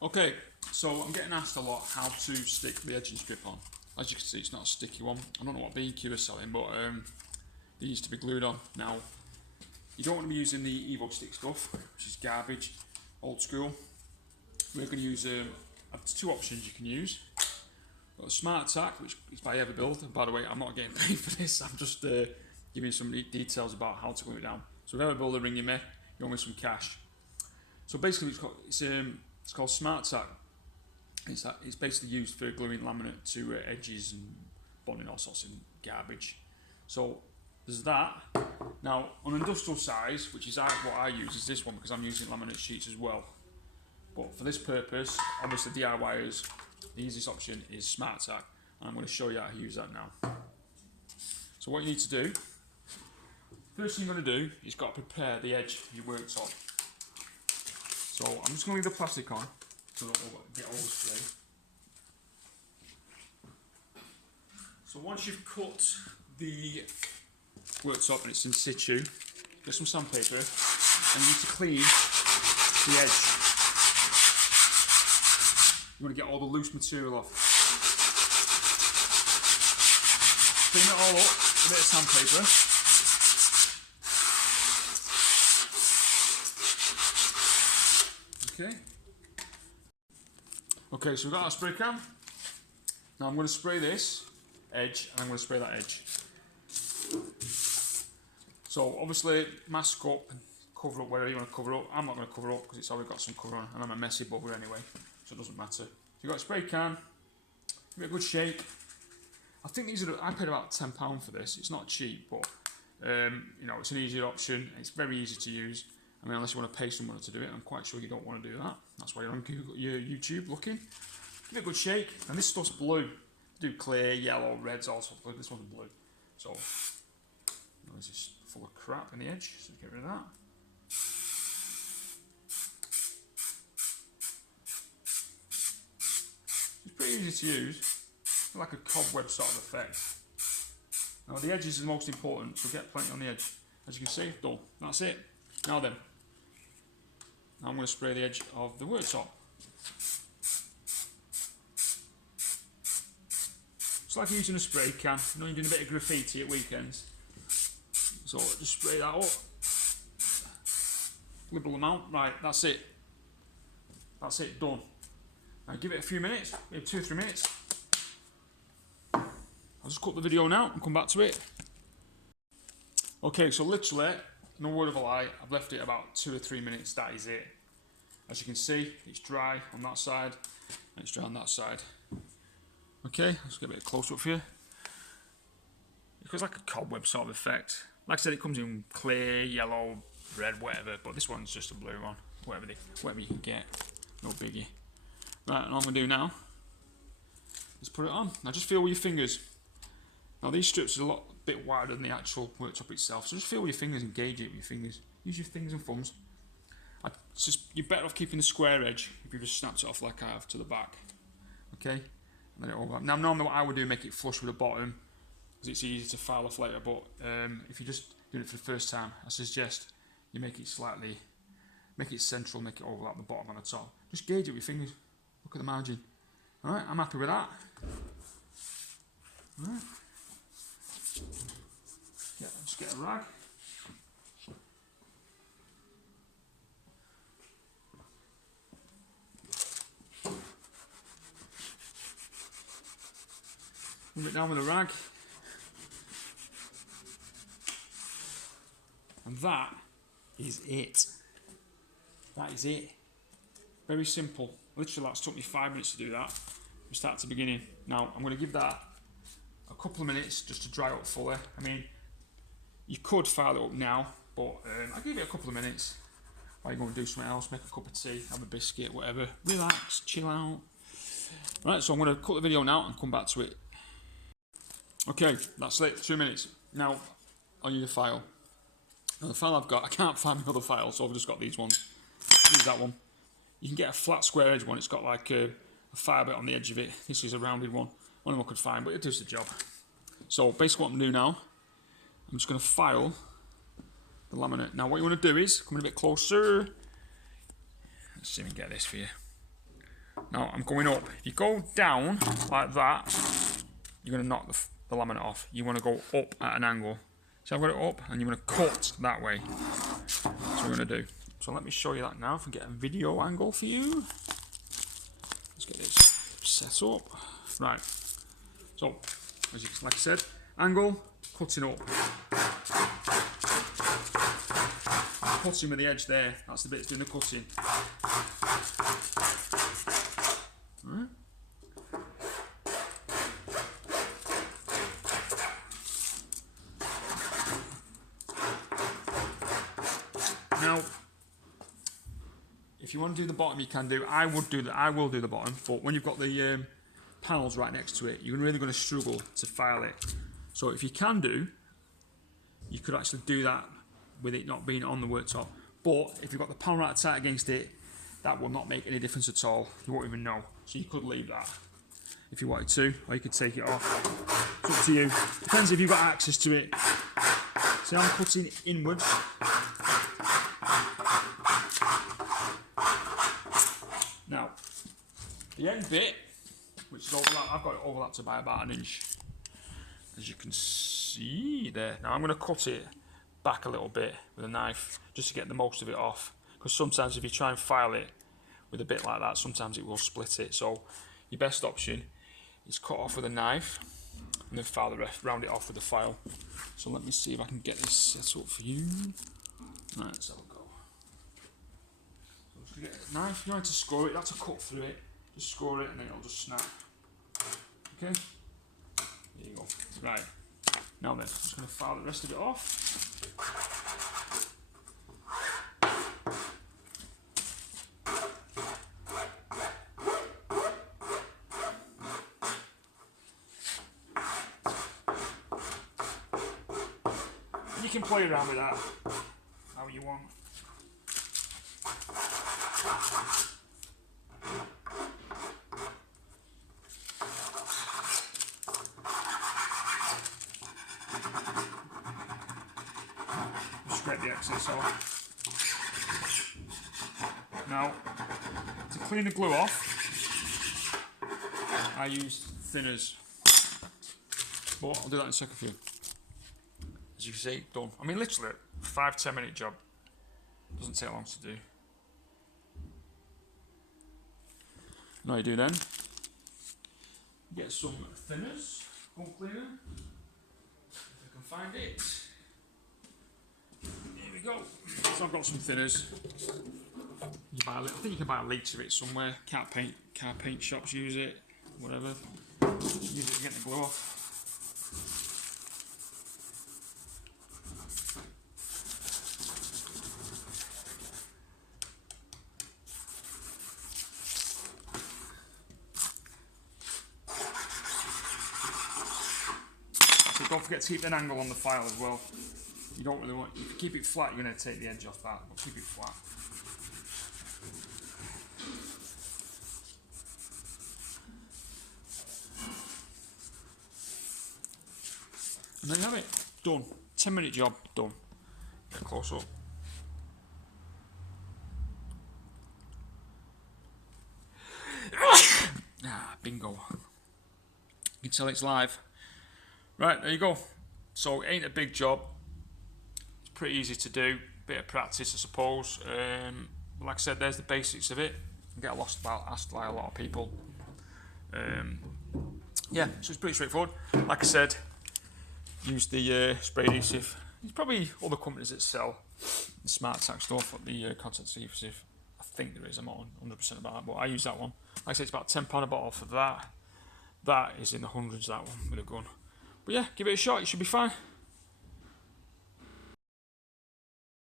Okay, so I'm getting asked a lot how to stick the edging strip on. As you can see, it's not a sticky one. I don't know what B&Q is selling, but it used to be glued on. Now, you don't want to be using the Evo stick stuff, which is garbage, old school. We're going to use two options you can use. Got a Smart Tack, which is by Everbuild. And by the way, I'm not getting paid for this. I'm just giving some details about how to glue it down. So if Everbuild are ringing me, you owe me some cash. So basically, it's called Smart Tack. It's basically used for gluing laminate to edges and bonding all sorts of garbage. So there's that. Now on industrial size, which is what I use, is this one because I'm using laminate sheets as well. But for this purpose, obviously DIYers, the easiest option is Smart Tack, and I'm going to show you how to use that now. So what you need to do, first thing you're going to do is got to prepare the edge of your worktop. So I'm just going to leave the plastic on so that we'll get all the spray. So once you've cut the worktop and it's in situ, get some sandpaper and you need to clean the edge. You want to get all the loose material off. Clean it all up with a bit of sandpaper. Okay, so we've got our spray can. Now I'm going to spray this edge and I'm going to spray that edge. So obviously mask up and cover up wherever you want to cover up. I'm not going to cover up because it's already got some cover on and I'm a messy bugger anyway, so it doesn't matter. So you've got a spray can, give it a good shake. I think I paid about £10 for this. It's not cheap, but you know, it's an easier option. It's very easy to use. I mean, unless you want to pay someone to do it, I'm quite sure you don't want to do that. That's why you're on your YouTube looking. Give it a good shake. And this stuff's blue. Do clear, yellow, reds, all sorts of blue. This one's blue. So, this is full of crap in the edge, so get rid of that. It's pretty easy to use. It's like a cobweb sort of effect. Now, the edge is the most important, so get plenty on the edge. As you can see, done. That's it. Now then, I'm going to spray the edge of the worktop. It's like using a spray can. You know, you're doing a bit of graffiti at weekends. So just spray that up. Liberal amount. Right, that's it. That's it, done. Now give it a few minutes, maybe 2 or 3 minutes. I'll just cut the video now and come back to it. Okay, so literally, no word of a lie, I've left it about 2 or 3 minutes, that is it. As you can see, it's dry on that side, and it's dry on that side. Okay, let's get a bit closer up here. It feels like a cobweb sort of effect. Like I said, it comes in clear, yellow, red, whatever, but this one's just a blue one. Whatever you can get, no biggie. Right, and all I'm going to do now is put it on. Now just feel with your fingers. Now these strips are a bit wider than the actual worktop itself, so just feel with your fingers and gauge it with your fingers. Use your fingers and thumbs. You're better off keeping the square edge if you just snapped it off like I have to the back. Okay, and then it all back. Now normally what I would do, make it flush with the bottom because it's easy to file off later, but if you're just doing it for the first time, I suggest you make it central, make it overlap the bottom and the top. Just gauge it with your fingers. Look at the margin. Alright, I'm happy with that. Alright. Yeah, just get a rag. Move it down with a rag. And that is it. That is it. Very simple. Literally, that's took me 5 minutes to do that. From start to beginning. Now, I'm going to give that a couple of minutes just to dry up fully. I mean, you could file it up now, but I'll give it a couple of minutes while you go and do something else, make a cup of tea, have a biscuit, whatever. Relax, chill out. Right, so I'm going to cut the video now and come back to it. Okay, that's it, 2 minutes. Now, I'll use a file. Now, the file I've got, I can't find my other file, so I've just got these ones. Use that one. You can get a flat square edge one, it's got like a fire bit on the edge of it. This is a rounded one. Only one I could find, but it does the job. So basically what I'm going to do now, I'm just going to file the laminate. Now what you want to do is, come in a bit closer. Let's see if we can get this for you. Now I'm going up. If you go down like that, you're going to knock the laminate off. You want to go up at an angle. So I've got it up, and you want to cut that way. That's what we're going to do. So let me show you that now. If we get a video angle for you. Let's get this set up. Right. So, as you, like I said, angle, cutting up. Cutting with the edge there. That's the bit that's doing the cutting. Right. Now, if you want to do the bottom, you can do. I will do the bottom, but when you've got the panels right next to it, you're really going to struggle to file it. So if you can do, you could actually do that with it not being on the worktop. But if you've got the panel right tight against it, that will not make any difference at all. You won't even know. So you could leave that if you wanted to, or you could take it off. It's up to you. Depends if you've got access to it. See, I'm cutting inwards. Now, the end bit, which is overlapped, I've got it overlapped by about 1 inch, as you can see there. Now I'm going to cut it back a little bit with a knife, just to get the most of it off, because sometimes if you try and file it with a bit like that, sometimes it will split it. So your best option is cut off with a knife, and then file the rest, round it off with a file. So let me see if I can get this set up for you. Right, let's have a go. So get a knife, you don't have to score it, you have to cut through it. Just score it and then it'll just snap. Okay? There you go. Right. Now then, I'm just going to file the rest of it off. And you can play around with that how you want. Scrape the excess off. Now, to clean the glue off, I use thinners, but I'll do that in a second for you. As you can see, done. I mean, literally, 5-10 minute job. Doesn't take long to do. Now you do then, get some thinners, home cleaner, if I can find it. There we go. So I've got some thinners. You buy I think you can buy a litre of it somewhere. Car paint shops use it, whatever. Use it to get the glue off. So don't forget to keep an angle on the file as well. You don't really want, if you keep it flat, you're going to take the edge off that, but keep it flat. And there you have it, done. 10 minute job, done. Get close up. Bingo. You can tell it's live. Right, there you go. So it ain't a big job. It's pretty easy to do. Bit of practice, I suppose. Like I said, there's the basics of it. I get asked by a lot of people. Yeah, so it's pretty straightforward. Like I said, use the spray adhesive. There's probably other companies that sell the Smart Tack stuff, but the contact adhesive, I think there is. I'm not 100% about that, but I use that one. Like I said, it's about £10 a bottle for that. That is in the hundreds, that one, with a gun. But yeah, give it a shot, you should be fine.